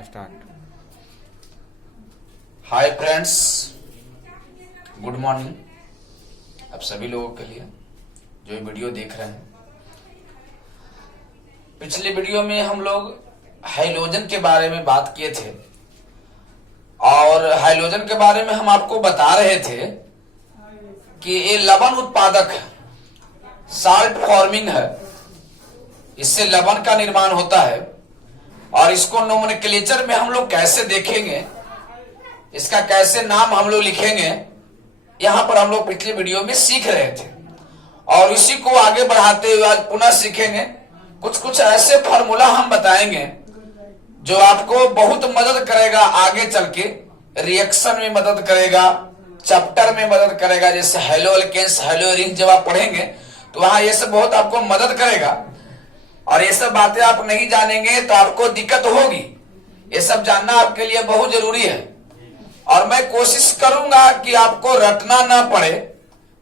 Start. Hi friends, good morning आप सभी लोगों के लिए जो ये वीडियो देख रहे हैं। पिछले वीडियो में हम लोग हाइलोजन के बारे में बात किए थे और हाइलोजन के बारे में हम आपको बता रहे थे कि ये लवण उत्पादक है, साल्ट फॉर्मिंग है। इससे लवण का निर्माण होता है और इसको नोमेनक्लेचर में हम लोग कैसे देखेंगे, इसका कैसे नाम हम लोग लिखेंगे, यहां पर हम लोग पिछले वीडियो में सीख रहे थे और इसी को आगे बढ़ाते हुए आज पुनः सीखेंगे। कुछ कुछ ऐसे फार्मूला हम बताएंगे जो आपको बहुत मदद करेगा, आगे चल के रिएक्शन में मदद करेगा, चैप्टर में मदद करेगा। जैसे हेलो एल्केन्स, हेलो एरीन जब आप पढ़ेंगे तो वहां ये सब बहुत आपको मदद करेगा और ये सब बातें आप नहीं जानेंगे तो आपको दिक्कत होगी। ये सब जानना आपके लिए बहुत जरूरी है और मैं कोशिश करूंगा कि आपको रटना ना पड़े।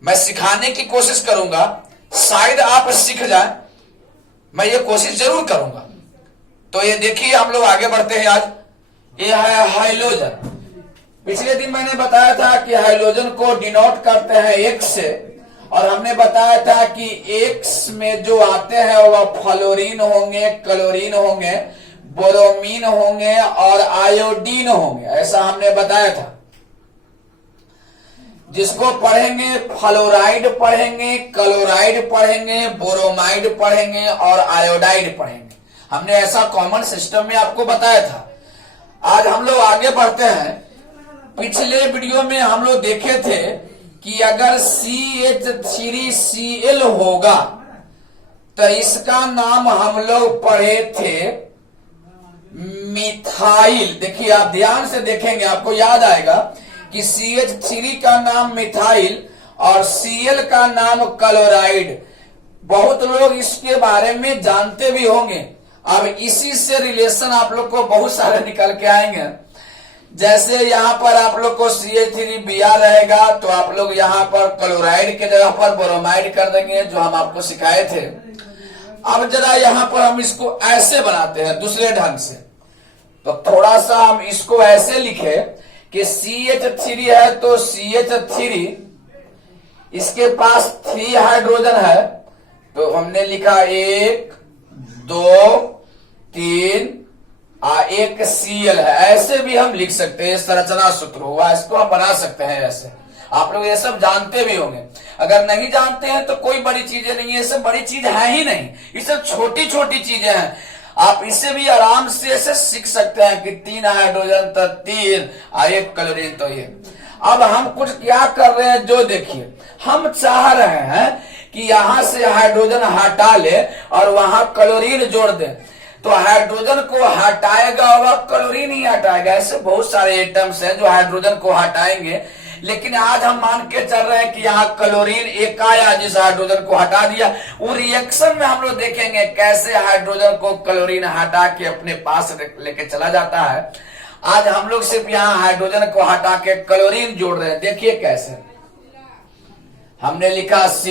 मैं सिखाने की कोशिश करूंगा, शायद आप सीख जाए, मैं ये कोशिश जरूर करूंगा। तो ये देखिए, हम लोग आगे बढ़ते हैं। आज ये है हाइलोजन। पिछले दिन मैंने बताया था कि हाइलोजन को डिनोट करते हैं एक्स से और हमने बताया था कि एक्स में जो आते हैं वह फ्लोरीन होंगे, क्लोरीन होंगे, बोरोमीन होंगे और आयोडीन होंगे, ऐसा हमने बताया था। जिसको पढ़ेंगे फ्लोराइड पढ़ेंगे, क्लोराइड पढ़ेंगे, बोरोमाइड पढ़ेंगे और आयोडाइड पढ़ेंगे। हमने ऐसा कॉमन सिस्टम में आपको बताया था। आज हम लोग आगे बढ़ते हैं। पिछले वीडियो में हम लोग देखे थे कि अगर CH3Cl होगा तो इसका नाम हम लोग पढ़े थे मिथाइल। देखिए, आप ध्यान से देखेंगे आपको याद आएगा कि CH3 का नाम मिथाइल और Cl का नाम क्लोराइड। बहुत लोग इसके बारे में जानते भी होंगे। अब इसी से रिलेशन आप लोग को बहुत सारे निकल के आएंगे। जैसे यहाँ पर आप लोग को CH3Br रहेगा तो आप लोग यहाँ पर क्लोराइड के जगह पर बोरोमाइड कर देंगे, जो हम आपको सिखाए थे। अब जरा यहाँ पर हम इसको ऐसे बनाते हैं दूसरे ढंग से। तो थोड़ा सा हम इसको ऐसे लिखे कि CH3 है तो CH3, इसके पास 3 हाइड्रोजन है तो हमने लिखा 1 2 3 एक Cl है। ऐसे भी हम लिख सकते हैं, संरचना सूत्र हुआ, इसको हम बना सकते हैं ऐसे। आप लोग ये सब जानते भी होंगे। अगर नहीं जानते हैं तो कोई बड़ी चीजें नहीं है, ये सब बड़ी चीज है ही नहीं, ये सब छोटी छोटी चीजें हैं। आप इसे भी आराम से ऐसे सीख सकते हैं कि 3 हाइड्रोजन तो 3 और 1 क्लोरीन तो ये। अब हम कुछ क्या कर रहे हैं जो देखिए, हम चाह रहे हैं कि यहां से हाइड्रोजन हटा ले और वहां क्लोरीन जोड़ दे। तो हाइड्रोजन को हटाएगा वह क्लोरीन ही हटाएगा। ऐसे बहुत सारे एटम्स हैं जो हाइड्रोजन को हटाएंगे, लेकिन आज हम मान के चल रहे हैं कि यहाँ क्लोरीन एक आया जिस हाइड्रोजन को हटा दिया। वो रिएक्शन में हम लोग देखेंगे कैसे हाइड्रोजन को क्लोरीन हटा के अपने पास लेके चला जाता है। आज हम लोग सिर्फ यहाँ हाइड्रोजन को हटा के क्लोरीन जोड़ रहे हैं। देखिए कैसे, हमने लिखा C,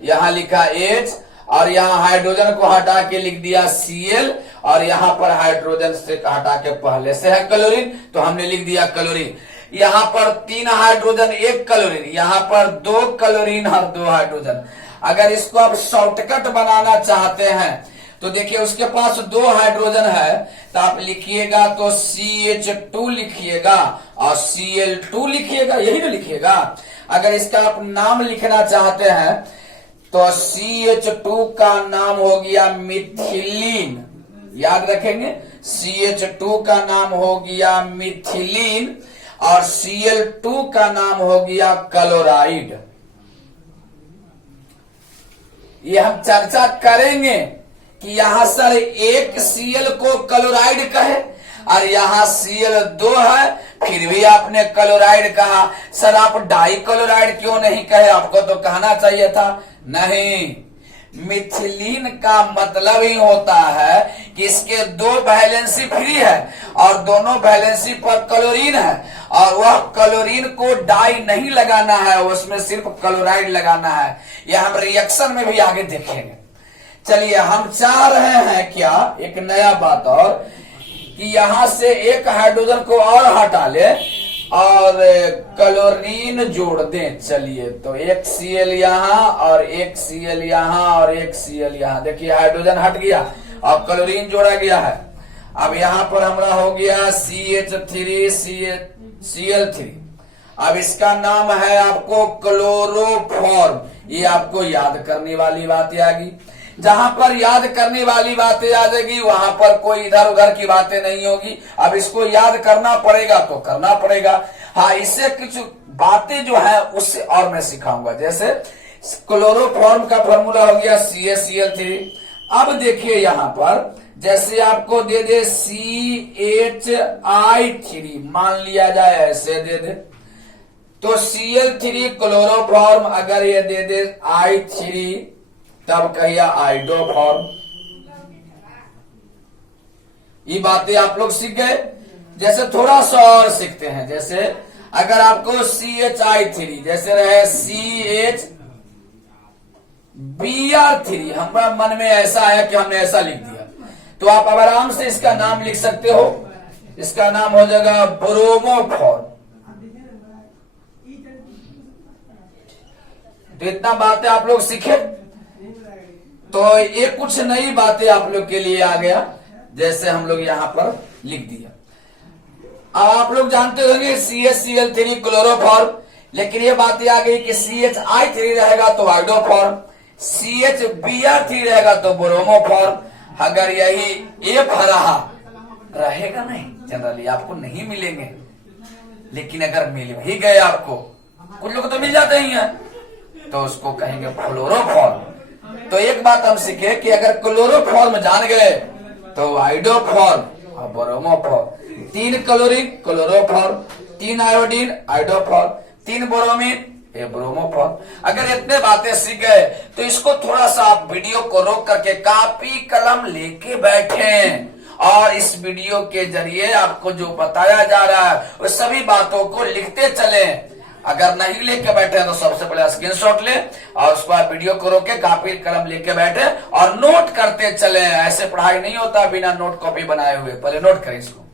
यहाँ लिखा H और यहाँ हाइड्रोजन को हटा के लिख दिया Cl और यहाँ पर हाइड्रोजन से हटा के पहले से है क्लोरीन तो हमने लिख दिया क्लोरीन। यहाँ पर 3 हाइड्रोजन 1 क्लोरीन, यहाँ पर 2 क्लोरीन और 2 हाइड्रोजन। अगर इसको आप शॉर्टकट बनाना चाहते हैं तो देखिए, उसके पास 2 हाइड्रोजन है तो आप लिखिएगा तो CH2 लिखिएगा और Cl2 लिखिएगा, यही ना लिखिएगा। अगर इसका आप नाम लिखना चाहते हैं तो CH2 का नाम हो गया मिथिलीन, याद रखेंगे। CH2 का नाम हो गया मिथिलीन और Cl2 का नाम हो गया क्लोराइड। ये हम चर्चा करेंगे कि यहां सर एक Cl को क्लोराइड कहे और यहाँ Cl2 है, फिर भी आपने क्लोराइड कहा। सर आप डाई क्लोराइड क्यों नहीं कहे? आपको तो कहना चाहिए था। नहीं, मिथिलीन का मतलब ही होता है कि इसके 2 वैलेंसी फ्री है और दोनों वैलेंसी पर क्लोरीन है और वह क्लोरीन को डाई नहीं लगाना है, उसमें सिर्फ क्लोराइड लगाना है। यह हम रिएक्शन में भी आगे देखेंगे। चलिए, हम चाह रहे हैं क्या, एक नया बात और कि यहां से एक हाइड्रोजन को और हटा ले और क्लोरीन जोड़ दें। चलिए, तो एक Cl यहाँ और एक Cl यहाँ और एक Cl यहाँ। देखिए हाइड्रोजन हट गया और क्लोरीन जोड़ा गया है। अब यहाँ पर हमारा हो गया CH3Cl3। अब इसका नाम है आपको क्लोरोफॉर्म। ये आपको याद करने वाली बातें आ गई। जहां पर याद करने वाली बातें आ जाएगी वहां पर कोई इधर उधर की बातें नहीं होगी। अब इसको याद करना पड़ेगा तो करना पड़ेगा। हाँ, इससे कुछ बातें जो है उससे और मैं सिखाऊंगा। जैसे क्लोरोफॉर्म का फॉर्मूला हो गया CaCl3। अब देखिए यहां पर जैसे आपको दे दे CHI3, मान लिया जाए ऐसे दे दे, तो Cl3 क्लोरोफॉर्म अगर ये दे दे I3, तब कहिए आइडोफॉर्म। ये बातें आप लोग सीख गए। जैसे थोड़ा सा और सीखते हैं। जैसे अगर आपको CHI3 जैसे रहे CHBr3, हमारा मन में ऐसा आया कि हमने ऐसा लिख दिया, तो आप अब आराम से इसका नाम लिख सकते हो। इसका नाम हो जाएगा ब्रोमोफॉर्म। तो इतना बातें आप लोग सीखे। तो ये कुछ नई बातें आप लोग के लिए आ गया, जैसे हम लोग यहां पर लिख दिया। अब आप लोग जानते होंगे CHCl3 क्लोरोफॉर्म, लेकिन ये बातें आ गई कि CHI3 रहेगा तो आइडोफॉर्म, CHBr3 रहेगा तो ब्रोमोफॉर्म। अगर यही एक रहा रहेगा नहीं, जनरली आपको नहीं मिलेंगे। लेकिन अगर मिल भी गए आपको, कुछ लोग तो मिल जाते ही हैं, तो उसको कहेंगे क्लोरोफॉर्म। तो एक बात हम सीखे कि अगर क्लोरोफॉर्म जान गए तो आइडोफॉर्म और bromoform. 3 chlorine chloroform, 3 iodine iodoform, 3 bromine ये ब्रोमोफॉर्म। अगर इतने बातें सीख गए तो इसको थोड़ा सा आप वीडियो को रोक करके कापी कलम लेके बैठें और इस वीडियो के जरिए आपको जो बताया जा रहा है उस सभी बातों को लिखते चलें। अगर नहीं लेके बैठे तो सबसे पहले स्क्रीनशॉट ले और उसको आप वीडियो को रोके कापी कलम लेके बैठे और नोट करते चले। ऐसे पढ़ाई नहीं होता बिना नोट कॉपी बनाए हुए। पहले नोट करें इसको।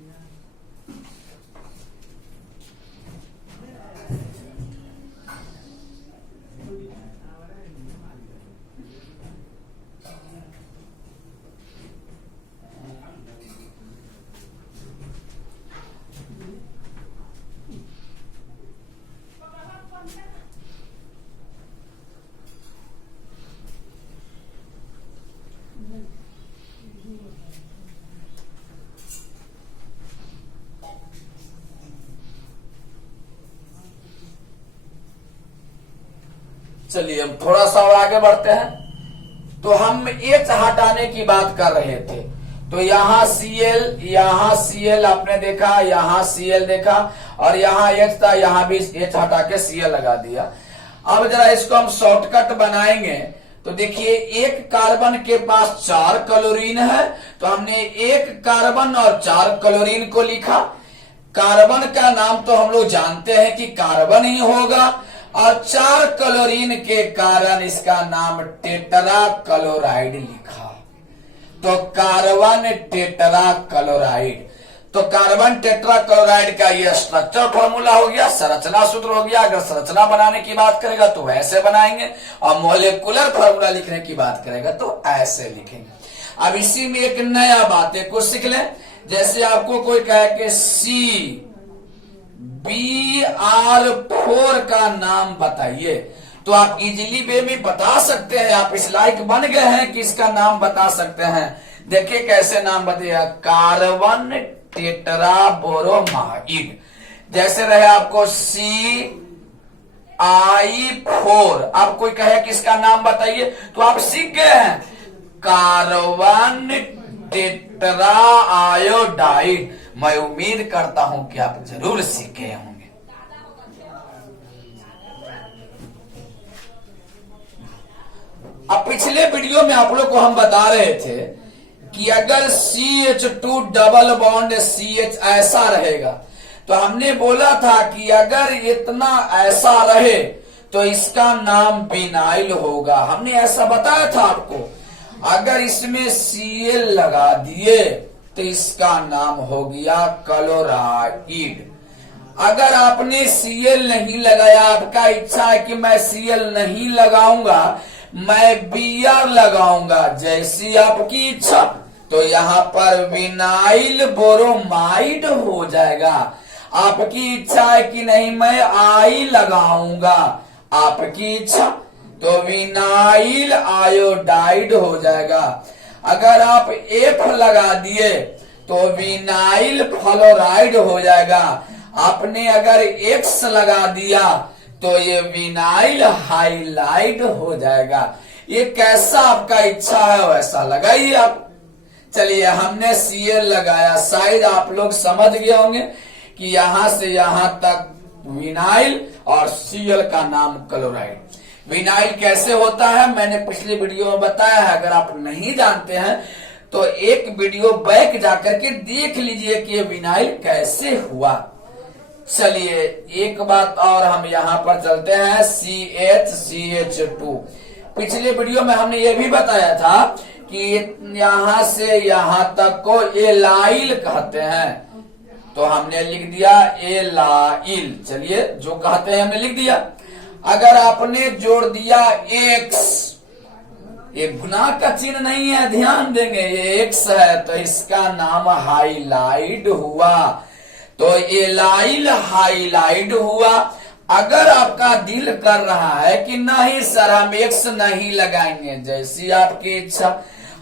चलिए हम थोड़ा सा और आगे बढ़ते हैं। तो हम H हटाने की बात कर रहे थे। तो यहाँ Cl आपने देखा, यहाँ Cl देखा और यहाँ H था, यहाँ भी H हटा के Cl लगा दिया। अब जरा इसको हम शॉर्टकट बनाएंगे। तो देखिए एक कार्बन के पास 4 क्लोरीन है, तो हमने एक कार्बन और 4 क्लोरीन को लिखा। कार्बन का नाम तो हम लोग जानते हैं कि कार्बन ही होगा और 4 क्लोरीन के कारण इसका नाम टेट्रा क्लोराइड लिखा। तो कार्बन टेट्रा क्लोराइड। तो कार्बन टेट्रा क्लोराइड का ये स्ट्रक्चर फॉर्मूला हो गया, संरचना सूत्र हो गया। अगर संरचना बनाने की बात करेगा तो ऐसे बनाएंगे और मॉलिक्यूलर फॉर्मूला लिखने की बात करेगा तो ऐसे लिखेंगे। अब इसी में एक नया बात को सीख लें। जैसे आपको कोई कहे कि CBr4 का नाम बताइए, तो आप इजीली वे में बता सकते हैं। आप इस लायक बन गए हैं कि इसका नाम बता सकते हैं। देखिए कैसे नाम बताइए, कार्बन टेट्राब्रोमाइड। जैसे रहे आपको CI4, आप कोई कहे कि इसका नाम बताइए तो आप सीख गए हैं कार्बन टेट्रा आयोडाइड। मैं उम्मीद करता हूं कि आप जरूर सीखे होंगे। अब पिछले वीडियो में आप लोग को हम बता रहे थे कि अगर CH2 डबल बॉन्ड CH ऐसा रहेगा, तो हमने बोला था कि अगर इतना ऐसा रहे तो इसका नाम विनाइल होगा। हमने ऐसा बताया था आपको। अगर इसमें Cl लगा दिए तो इसका नाम हो गया क्लोराइड। अगर आपने Cl नहीं लगाया, आपका इच्छा है कि मैं Cl नहीं लगाऊंगा, मैं Br लगाऊंगा, जैसी आपकी इच्छा, तो यहाँ पर विनाइल बोरोमाइड हो जाएगा। आपकी इच्छा है कि नहीं मैं I लगाऊंगा, आपकी इच्छा, तो विनाइल आयोडाइड हो जाएगा। अगर आप F लगा दिए तो विनाइल फ्लोराइड हो जाएगा। आपने अगर X लगा दिया तो ये विनाइल हाइलाइड हो जाएगा। ये कैसा आपका इच्छा है वैसा लगाइए आप। चलिए, हमने Cl लगाया, शायद आप लोग समझ गए होंगे कि यहां से यहां तक विनाइल और Cl का नाम क्लोराइड। विनाइल कैसे होता है मैंने पिछले वीडियो में बताया है। अगर आप नहीं जानते हैं तो एक वीडियो बैक जाकर के देख लीजिए कि ये विनाइल कैसे हुआ। चलिए, एक बात और हम यहाँ पर चलते हैं, CH2। पिछले वीडियो में हमने ये भी बताया था कि यहां से यहां तक को एलाइल कहते हैं, तो हमने लिख दिया एलाइल। चलिए, जो कहते हैं हमने लिख दिया। अगर आपने जोड़ दिया X, ये गुना का चिन्ह नहीं है, ध्यान देंगे, ये X है, तो इसका नाम हाइलाइड हुआ, तो एलाइल हाइलाइड हुआ। अगर आपका दिल कर रहा है कि नहीं सर हम X नहीं लगाएंगे, जैसी आपकी इच्छा,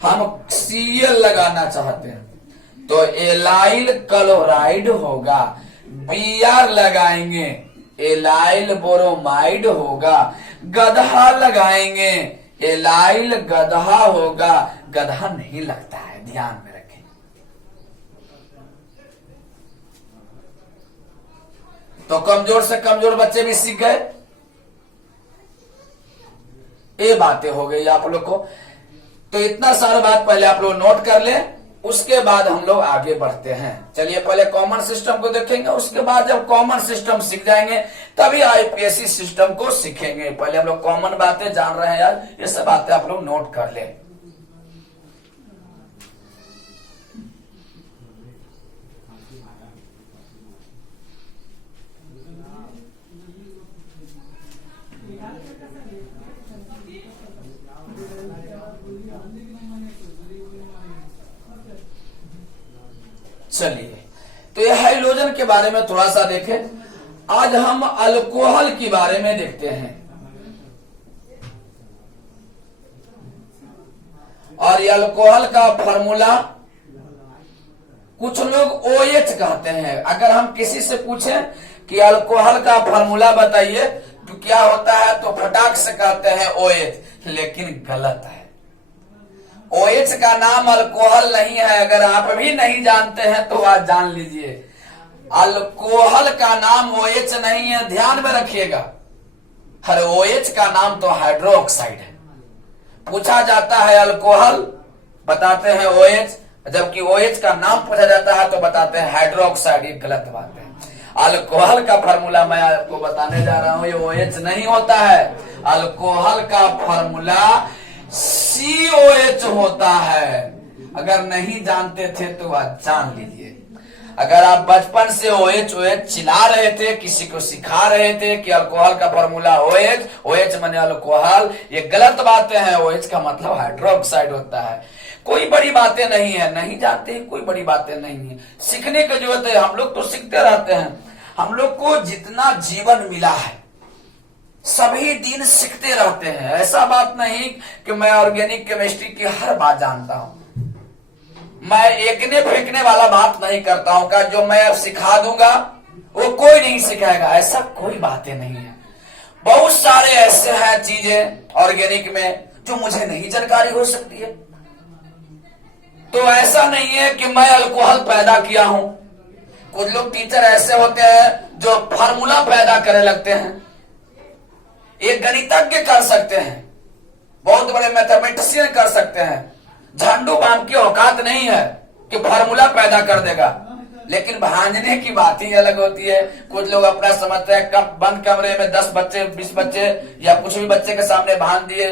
हम Cl लगाना चाहते हैं, तो एलाइल क्लोराइड होगा। Br लगाएंगे, एलाइल बोरोमाइड होगा। गधा लगाएंगे, एलाइल गधा होगा। गधा नहीं लगता है, ध्यान में रखें। तो कमजोर से कमजोर बच्चे भी सीख गए। ये बातें हो गई आप लोग को। तो इतना सारा बात पहले आप लोग नोट कर ले, उसके बाद हम लोग आगे बढ़ते हैं। चलिए, पहले कॉमन सिस्टम को देखेंगे, उसके बाद जब कॉमन सिस्टम सीख जाएंगे तभी आईपीएससी सिस्टम को सीखेंगे। पहले हम लोग कॉमन बातें जान रहे हैं यार, ये सब बातें आप लोग नोट कर ले। चलिए, तो ये हाइड्रोजन के बारे में थोड़ा सा देखें। आज हम अल्कोहल के बारे में देखते हैं। और ये अल्कोहल का फॉर्मूला कुछ लोग OH कहते हैं। अगर हम किसी से पूछें कि अल्कोहल का फॉर्मूला बताइए तो क्या होता है, तो फटाक से कहते हैं OH, लेकिन गलत है। OH का नाम अल्कोहल नहीं है। अगर आप भी नहीं जानते हैं तो आज जान लीजिए, अल्कोहल का नाम OH नहीं है, ध्यान में रखिएगा। हर OH का नाम तो हाइड्रोक्साइड है। पूछा जाता है अल्कोहल, बताते हैं OH, जबकि OH का नाम पूछा जाता है तो बताते हैं हाइड्रोक्साइड। ये गलत बात है। अल्कोहल का फॉर्मूला मैं आपको बताने जा रहा हूं, ये OH नहीं होता है। अल्कोहल का फॉर्मूला COH होता है। अगर नहीं जानते थे तो आज जान लीजिए। अगर आप बचपन से OH चिल्ला रहे थे, किसी को सिखा रहे थे कि अल्कोहल का फॉर्मूला OH माने अल्कोहल, ये गलत बातें हैं। OH का मतलब हाइड्रोक्साइड होता है। कोई बड़ी बातें नहीं है, नहीं जानते हैं, कोई बड़ी बातें नहीं है। सीखने की जरूरत है, हम लोग तो सीखते रहते हैं। हम लोग को जितना जीवन मिला है सभी दिन सीखते रहते हैं। ऐसा बात नहीं कि मैं ऑर्गेनिक केमिस्ट्री की हर बात जानता हूं। मैं एकने फेंकने वाला बात नहीं करता हूं का जो मैं अब सिखा दूंगा वो कोई नहीं सिखाएगा, ऐसा कोई बातें नहीं है। बहुत सारे ऐसे हैं चीजें ऑर्गेनिक में जो मुझे नहीं जानकारी हो सकती है। तो ऐसा नहीं है कि मैं अल्कोहल पैदा किया हूं। कुछ लोग टीचर ऐसे होते हैं जो फार्मूला पैदा करने लगते हैं। एक गणितज्ञ कर सकते हैं, बहुत बड़े मैथमेटिशियन कर सकते हैं। झंडू बाम की औकात नहीं है कि फार्मूला पैदा कर देगा। लेकिन भांजने की बात ही अलग होती है। कुछ लोग अपना समझते हैं बंद कमरे में 10 बच्चे 20 बच्चे या कुछ भी बच्चे के सामने भांज दिए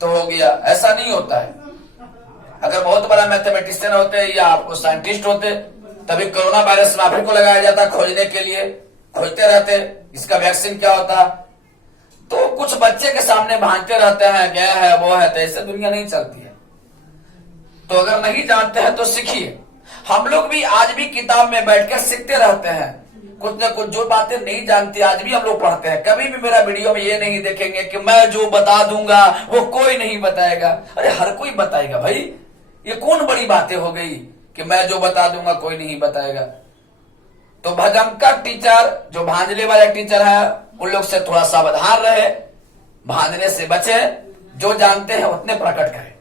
तो हो गया, ऐसा नहीं होता है। अगर बहुत बड़ा मैथमेटिशियन होते या आपको साइंटिस्ट होते, तभी कोरोना वायरस माफी को लगाया जाता खोजने के लिए, खोजते रहते इसका वैक्सीन क्या होता। तो कुछ बच्चे के सामने भांजते रहते हैं, गया है वो है, तो ऐसे दुनिया नहीं चलती है। तो अगर नहीं जानते हैं तो सीखिए। हम लोग भी आज भी किताब में बैठकर सीखते रहते हैं, कुछ न कुछ जो बातें नहीं जानती आज भी हम लोग पढ़ते हैं। कभी भी मेरा वीडियो में ये नहीं देखेंगे कि मैं जो बता दूंगा वो कोई नहीं बताएगा। अरे हर कोई बताएगा भाई, ये कौन बड़ी बातें हो गई कि मैं जो बता दूंगा कोई नहीं बताएगा। तो भजंकर टीचर जो भांजने वाले टीचर है उन लोग से थोड़ा सावधान रहे, भांजने से बचे, जो जानते हैं उतने प्रकट करें।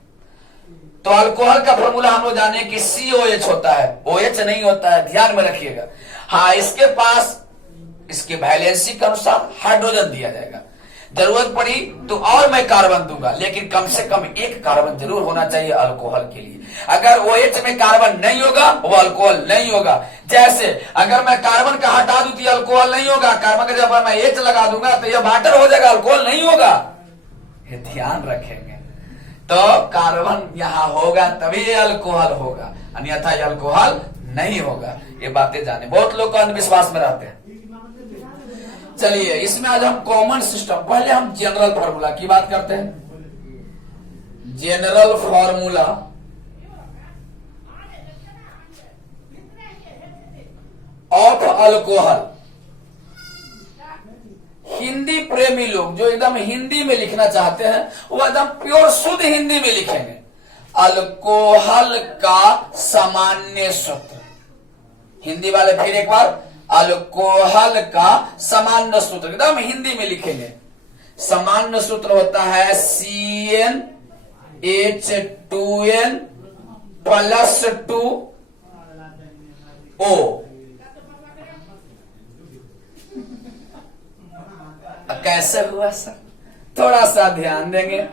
तो अल्कोहल का फॉर्मूला हम लोग जाने कि COH होता है, OH नहीं होता है, ध्यान में रखिएगा। हाँ, इसके पास इसके वैलेंसी के अनुसार हाइड्रोजन दिया जाएगा। जरूरत पड़ी तो और मैं कार्बन दूंगा, लेकिन कम से कम एक कार्बन जरूर होना चाहिए अल्कोहल के लिए। अगर OH में कार्बन नहीं होगा वो अल्कोहल नहीं होगा। जैसे अगर मैं कार्बन का हटा दूं तो अल्कोहल नहीं होगा, कार्बन का जब मैं H लगा दूंगा तो यह वाटर हो जाएगा, अल्कोहल नहीं होगा। ये ध्यान रखेंगे। तो कार्बन यहां होगा तभी अल्कोहल होगा, अन्यथा ये अल्कोहल नहीं होगा। ये बातें जाने, बहुत लोग अंधविश्वास में रहते हैं। चलिए इसमें आज हम कॉमन सिस्टम, पहले हम जनरल फार्मूला की बात करते हैं। General formula of alcohol. Hindi प्रेमी लोग जो एकदम हिंदी में लिखना चाहते हैं वो एकदम प्योर शुद्ध हिंदी में लिखेंगे। अल्कोहल का सामान्य सूत्र, हिंदी वाले फिर एक बार, अल्कोहल का सामान्य सूत्र एकदम हिंदी में लिखेंगे। सामान्य सूत्र होता है CnH2n + 2O। कैसे हुआ सर? थोड़ा सा ध्यान देंगे।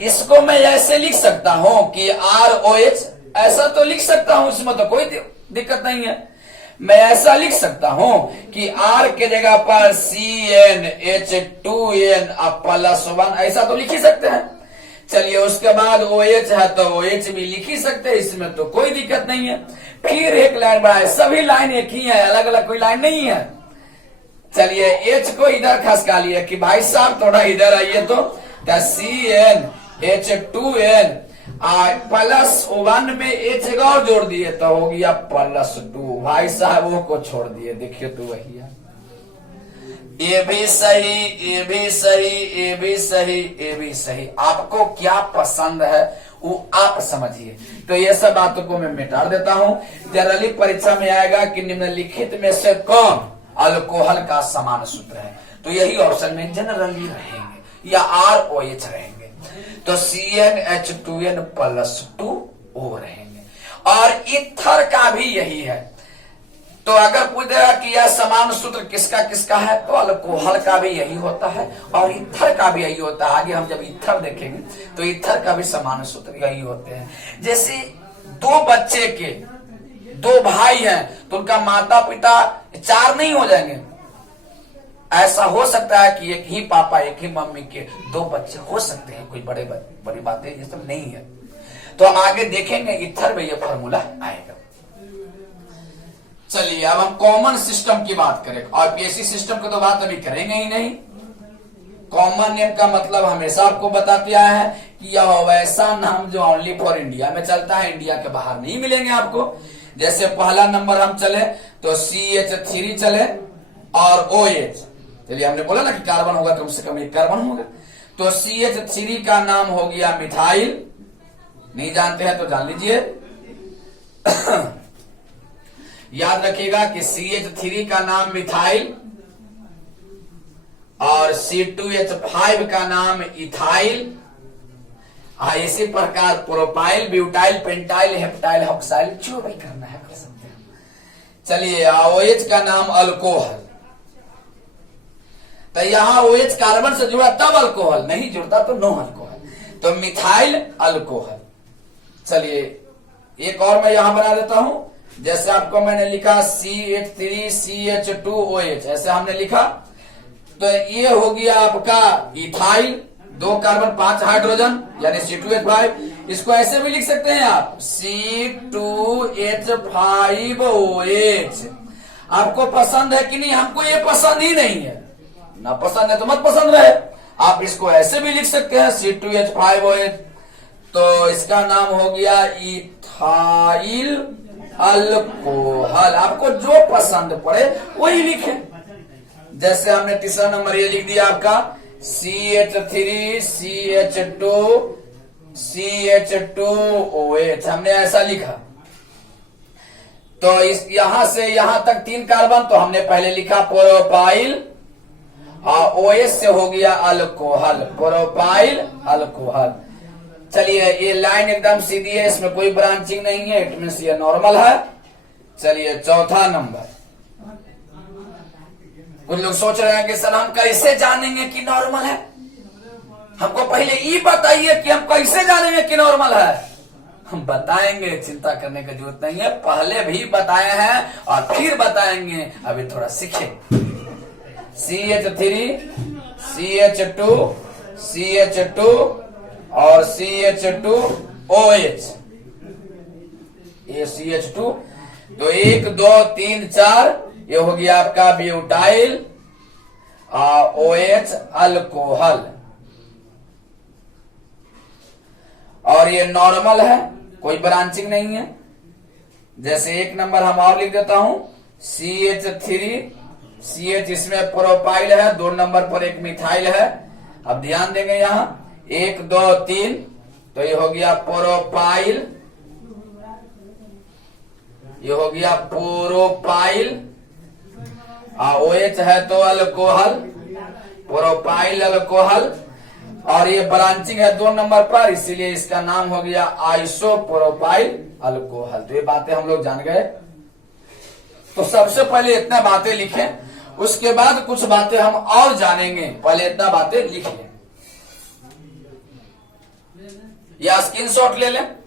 इसको मैं ऐसे लिख सकता हूं कि ROH, ऐसा तो लिख सकता हूं, इसमें तो कोई दिक्कत नहीं है। मैं ऐसा लिख सकता हूं कि R के जगह पर CnH2n +1, ऐसा तो लिख ही सकते हैं। चलिए उसके बाद OH है तो OH भी लिख ही सकते हैं, इसमें तो कोई दिक्कत नहीं है। फिर एक लाइन बढ़ाए, सभी लाइन एक ही है, अलग अलग कोई लाइन नहीं है। चलिए H को इधर खसका लिए कि भाई साहब थोड़ा इधर आइए, तो CnH2n +1 में H और जोड़ दिए तो हो गया +2। भाई साहब वो को छोड़ दिए, देखिए तो वही है। ये भी सही, ये भी सही, ये भी सही, ये भी सही। आपको क्या पसंद है वो आप समझिए। तो ये सब बातों को मैं मिटा देता हूं। जनरली परीक्षा में आएगा कि निम्नलिखित में से कौन अल्कोहल का समान सूत्र है, तो यही ऑप्शन में जनरली रहेंगे या ROH रहेंगे। तो CnH2n + 2O रहेंगे। और इथर का भी यही है। तो अगर पूछेगा कि यह समान सूत्र किसका किसका है, तो अल्कोहल का भी यही होता है और इथर का भी यही होता है। आगे हम जब इथर देखेंगे तो इथर का भी समान सूत्र यही होते हैं। जैसे दो बच्चे के दो भाई हैं तो उनका माता पिता 4 नहीं हो जाएंगे। ऐसा हो सकता है कि एक ही पापा एक ही मम्मी के 2 बच्चे हो सकते हैं, कोई बड़ी बातें ये सब नहीं है। तो आगे देखेंगे इथर में ये फॉर्मूला आएगा। चलिए अब हम कॉमन सिस्टम की बात करें, और पीएससी सिस्टम की तो बात अभी करेंगे ही नहीं। कॉमन नेम का मतलब हमेशा आपको बताते आया है कि यह वैसा नाम जो ओनली फॉर इंडिया में चलता है, इंडिया के बाहर नहीं मिलेंगे आपको। जैसे पहला नंबर हम चले तो CH3 चले और OH। चलिए हमने बोला ना कि कार्बन होगा, कम से कम एक कार्बन होगा। तो CH3 का नाम हो गया मिथाइल। नहीं जानते हैं तो जान लीजिए। याद रखिएगा कि CH3 का नाम मिथाइल और C2H5 का नाम इथाइल। इसी प्रकार प्रोपाइल, ब्यूटाइल, पेंटाइल, हेप्टाइल, ऑक्साइल, जो भी करना है कर सकते हैं। चलिए OH का नाम अल्कोहल। तो यहां OH कार्बन से जुड़ा तब अल्कोहल, नहीं जुड़ता तो नो अल्कोहल, तो मिथाइल अल्कोहल। चलिए एक और मैं यहां बना देता हूं। जैसे आपको मैंने लिखा CH3CH2OH, ऐसे हमने लिखा। तो ये हो गया आपका इथाइल, 2 कार्बन 5 हाइड्रोजन यानी C2H5। इसको ऐसे भी लिख सकते हैं आप C2H5OH। आपको पसंद है कि नहीं? हमको ये पसंद ही नहीं है। ना पसंद है तो मत पसंद रहे। आप इसको ऐसे भी लिख सकते हैं C2H5OH। तो इसका नाम हो गया इथाइल अल्कोहल। आपको जो पसंद पड़े वही लिखे। जैसे हमने तीसरा नंबर ये लिख दिया आपका CH3CH2CH2OH, हमने ऐसा लिखा। तो इस यहां से यहां तक 3 कार्बन तो हमने पहले लिखा प्रोपाइल, और OH से हो गया अल्कोहल, प्रोपाइल अल्कोहल। चलिए ये लाइन एकदम सीधी है, इसमें कोई ब्रांचिंग नहीं है, इट मीन्स ये नॉर्मल है। चलिए चौथा नंबर। कुछ लोग सोच रहे हैं कि सर हम कैसे जानेंगे कि नॉर्मल है? हमको पहले ये बताइए कि हम कैसे जानेंगे कि नॉर्मल है। हम बताएंगे, चिंता करने की जरूरत नहीं है। पहले भी बताए हैं और फिर बताएंगे, अभी थोड़ा सीखें। CH3 CH2 CH2 और CH2OH, ये CH2। तो 1 2 3 4 ये हो गया आपका ब्यूटाइल OH अल्कोहल, और ये नॉर्मल है, कोई ब्रांचिंग नहीं है। जैसे 1 नंबर हम और लिख देता हूं CH3 CH, इसमें प्रोपाइल है, 2 नंबर पर एक मिथाइल है। अब ध्यान देंगे यहाँ 1 2 3, तो ये हो गया प्रोपाइल, ये हो गया प्रोपाइल, OH है तो अल्कोहल, प्रोपाइल अल्कोहल, और ये ब्रांचिंग है 2 नंबर पर, इसीलिए इसका नाम हो गया आइसोप्रोपाइल अल्कोहल। तो ये बातें हम लोग जान गए। तो सबसे पहले इतना बातें लिखें, उसके बाद कुछ बातें हम और जानेंगे। पहले इतना बातें लिख लें या स्क्रीनशॉट ले लें।